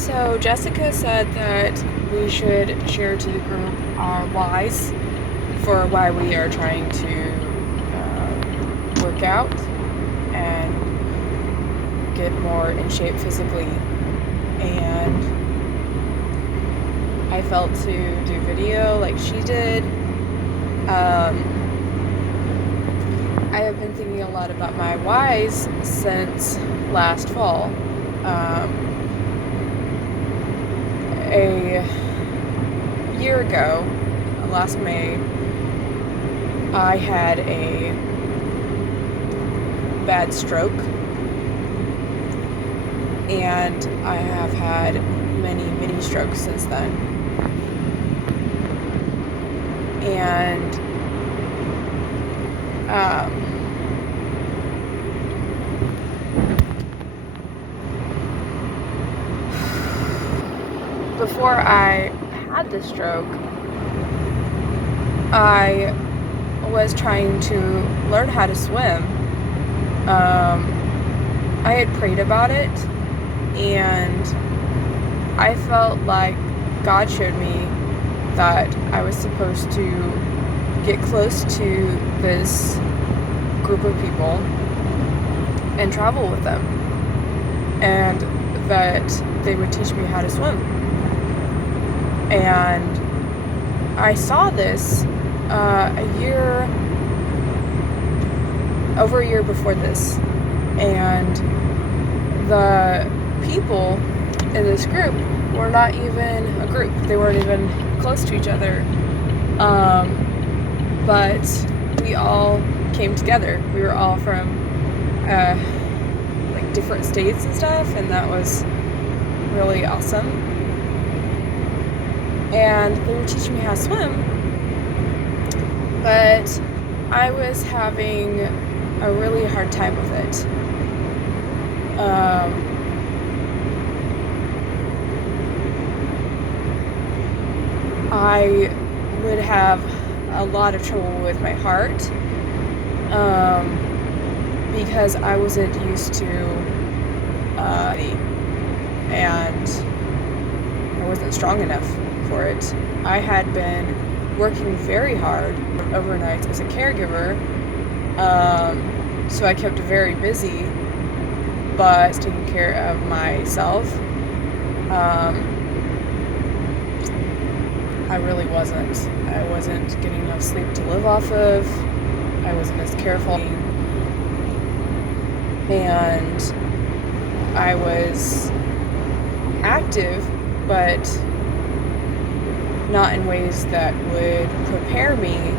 So Jessica said that we should share to the group our whys for why we are trying to work out and get more in shape physically. And I felt to do video like she did. I have been thinking a lot about my whys since last fall. A year ago, last May, I had a bad stroke, and I have had many mini strokes since then. And before I had the stroke, I was trying to learn how to swim. I had prayed about it, and I felt like God showed me that I was supposed to get close to this group of people and travel with them, and that they would teach me how to swim. And I saw this over a year before this, and the people in this group were not even a group. They weren't even close to each other, but we all came together. We were all from like different states and stuff, and that was really awesome. And they were teaching me how to swim, but I was having a really hard time with it. I would have a lot of trouble with my heart because I wasn't used to and I wasn't strong enough for it. I had been working very hard overnight as a caregiver, so I kept very busy, but taking care of myself. I really wasn't. I wasn't getting enough sleep to live off of. I wasn't as careful. And I was active, but not in ways that would prepare me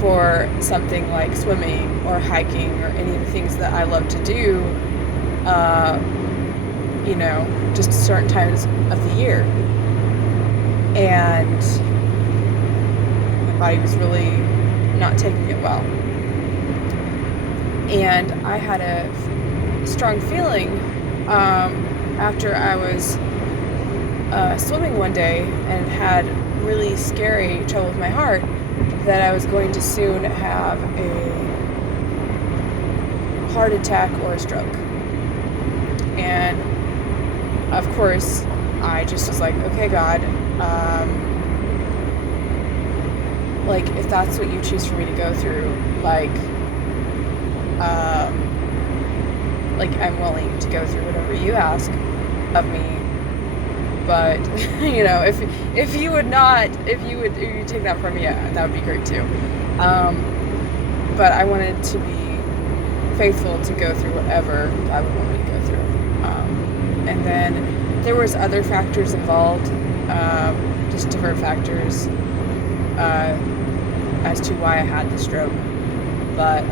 for something like swimming or hiking or any of the things that I love to do, just certain times of the year. And my body was really not taking it well. And I had a strong feeling after I was swimming one day and had really scary trouble with my heart that I was going to soon have a heart attack or a stroke. And of course, I just was like, okay, God, if that's what you choose for me to go through, I'm willing to go through whatever you ask of me. But if you would take that from me, yeah, that would be great too. But I wanted to be faithful to go through whatever God would want me to go through. And then there was other factors involved, just different factors as to why I had the stroke, but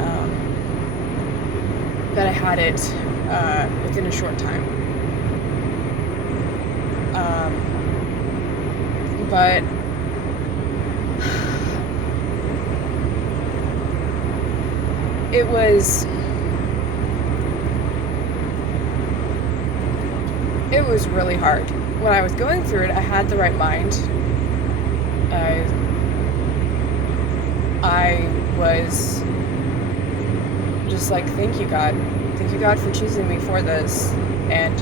that I had it within a short time. But it was really hard. When I was going through it, I had the right mind. I was just like, thank you, God for choosing me for this and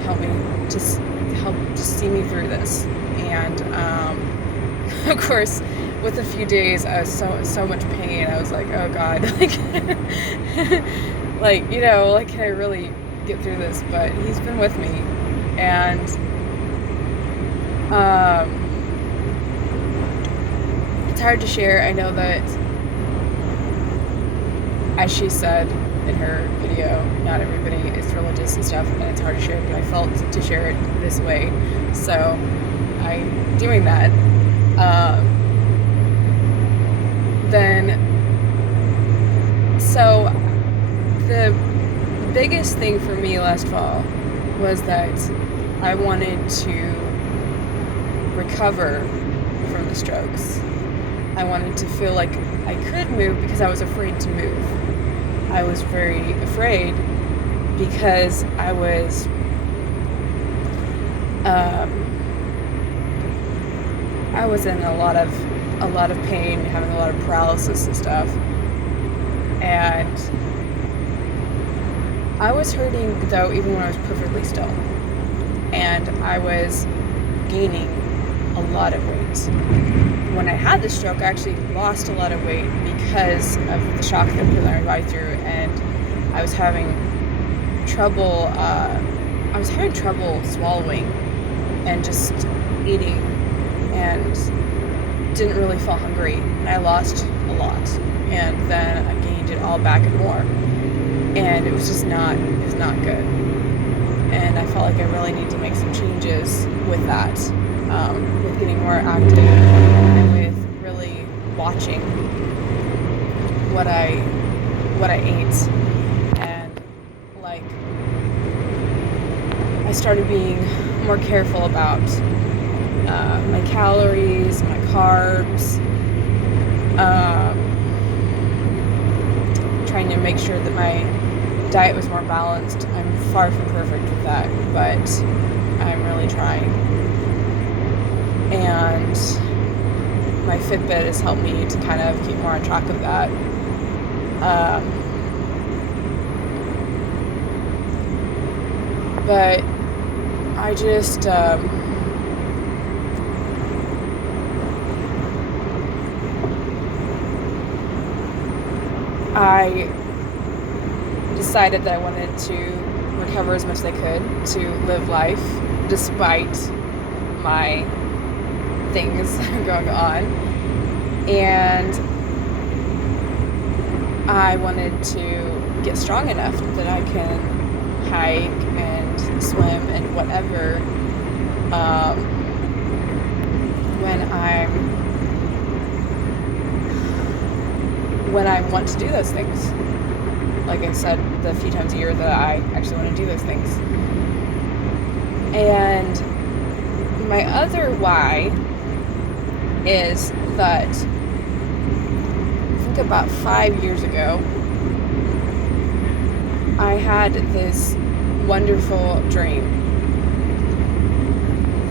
help just see me through this. And of course, with a few days, I was so much pain. I was like, oh God, like, you know, like, can I really get through this? But he's been with me, and it's hard to share. I know that, as she said in her video, not everybody is religious and stuff, and it's hard to share, but I felt to share it this way, so I'm doing that. So the biggest thing for me last fall was that I wanted to recover from the strokes. I wanted to feel like I could move because I was afraid to move. I was very afraid because I was in a lot of pain, having a lot of paralysis and stuff, and I was hurting though even when I was perfectly still, and I was gaining a lot of weight. When I had the stroke, I actually lost a lot of weight because of the shock that put my body through, and I was having trouble. Swallowing and just eating, and didn't really feel hungry. And I lost a lot, and then I gained it all back and more, and it was not good. And I felt like I really need to make some changes with that, with getting more active and with really watching what I ate, and like I started being more careful about my calories, my carbs, trying to make sure that my diet was more balanced. I'm far from perfect with that, but I'm really trying. And my Fitbit has helped me to kind of keep more on track of that. But I just I decided that I wanted to recover as much as I could to live life despite my things going on, and I wanted to get strong enough that I can hike and swim and whatever when I want to do those things. Like I said, the few times a year that I actually want to do those things. And my other why is that I think about 5 years ago, I had this wonderful dream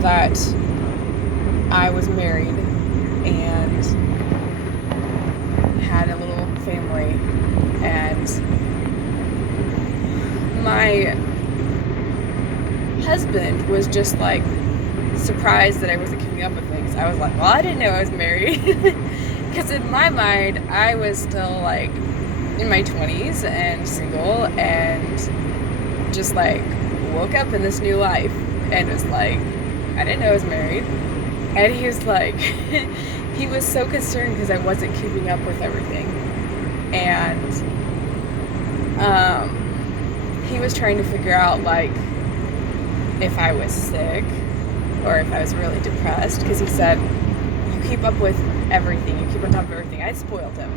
that I was married and had a little family, and my husband was just like surprised that I wasn't keeping up with things. I was like, well, I didn't know I was married, because in my mind I was still like in my 20s and single, and just like woke up in this new life, and was like, I didn't know I was married. And he was like he was so concerned because I wasn't keeping up with everything, and he was trying to figure out like if I was sick or if I was really depressed, because he said, you keep up with everything, you keep on top of everything. I spoiled him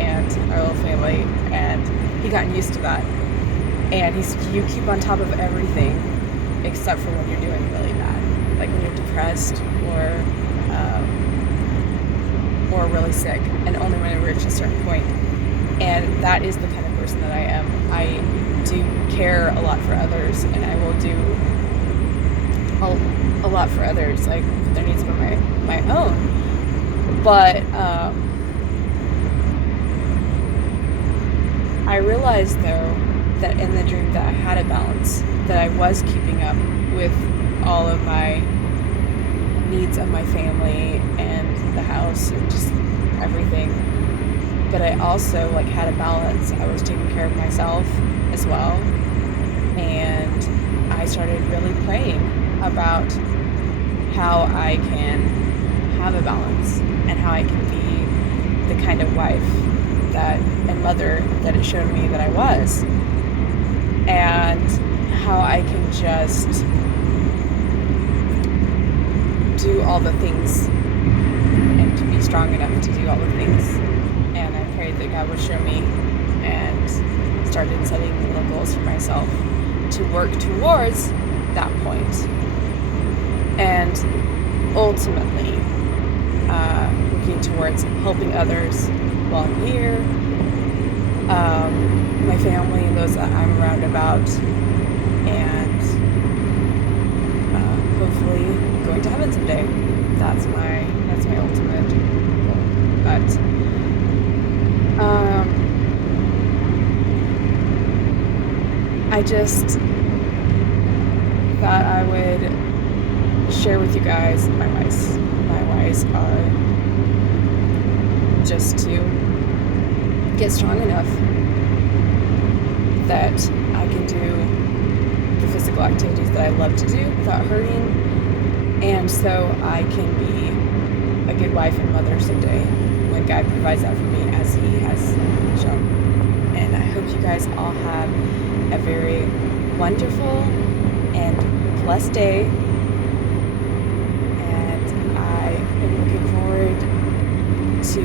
and our little family, and he got used to that. And he said, you keep on top of everything except for when you're doing really bad, like when you're depressed or really sick, and only when it reaches a certain point. And that is the kind of person that I am. I do care a lot for others, and I will do a lot for others, like put their needs above my own. But I realized though that in the dream that I had a balance, that I was keeping up with all of my needs of my family and the house and just everything. But I also like had a balance. I was taking care of myself as well. And I started really praying about how I can have a balance and how I can be the kind of wife that and mother that it showed me that I was. And how I can just do all the things and to be strong enough to do all the things. And I prayed that God would show me and started setting little goals for myself to work towards that point. And ultimately, working towards helping others while I'm here, my family and those that I'm around about, and hopefully going to heaven someday. That's my ultimate goal. But I just thought I would share with you guys my whys. My whys are just to get strong enough that I can do the physical activities that I love to do without hurting, and so I can be a good wife and mother someday when God provides that for me as He has shown. And I hope you guys all have a very wonderful and blessed day, and I am looking forward to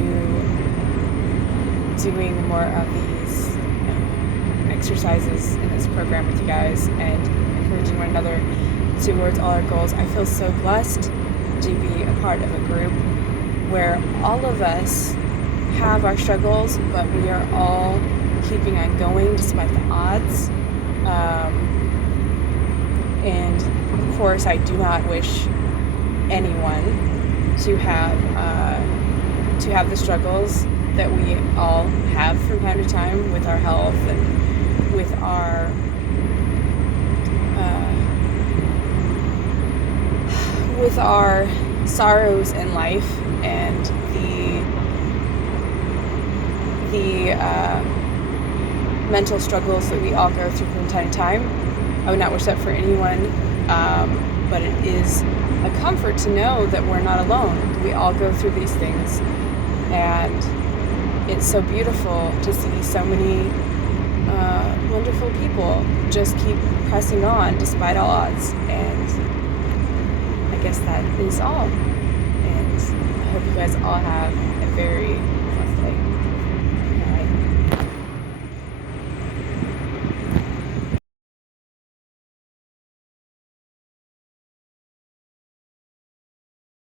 doing more of these exercises in this program with you guys and encouraging one another towards all our goals. I feel so blessed to be a part of a group where all of us have our struggles, but we are all keeping on going despite the odds. And of course, I do not wish anyone to have the struggles that we all have from time to time with our health and with our sorrows in life and the mental struggles that we all go through from time to time. I would not wish that for anyone, but it is a comfort to know that we're not alone. We all go through these things, and it's so beautiful to see so many wonderful people just keep pressing on despite all odds. And I guess that is all. And I hope you guys all have a very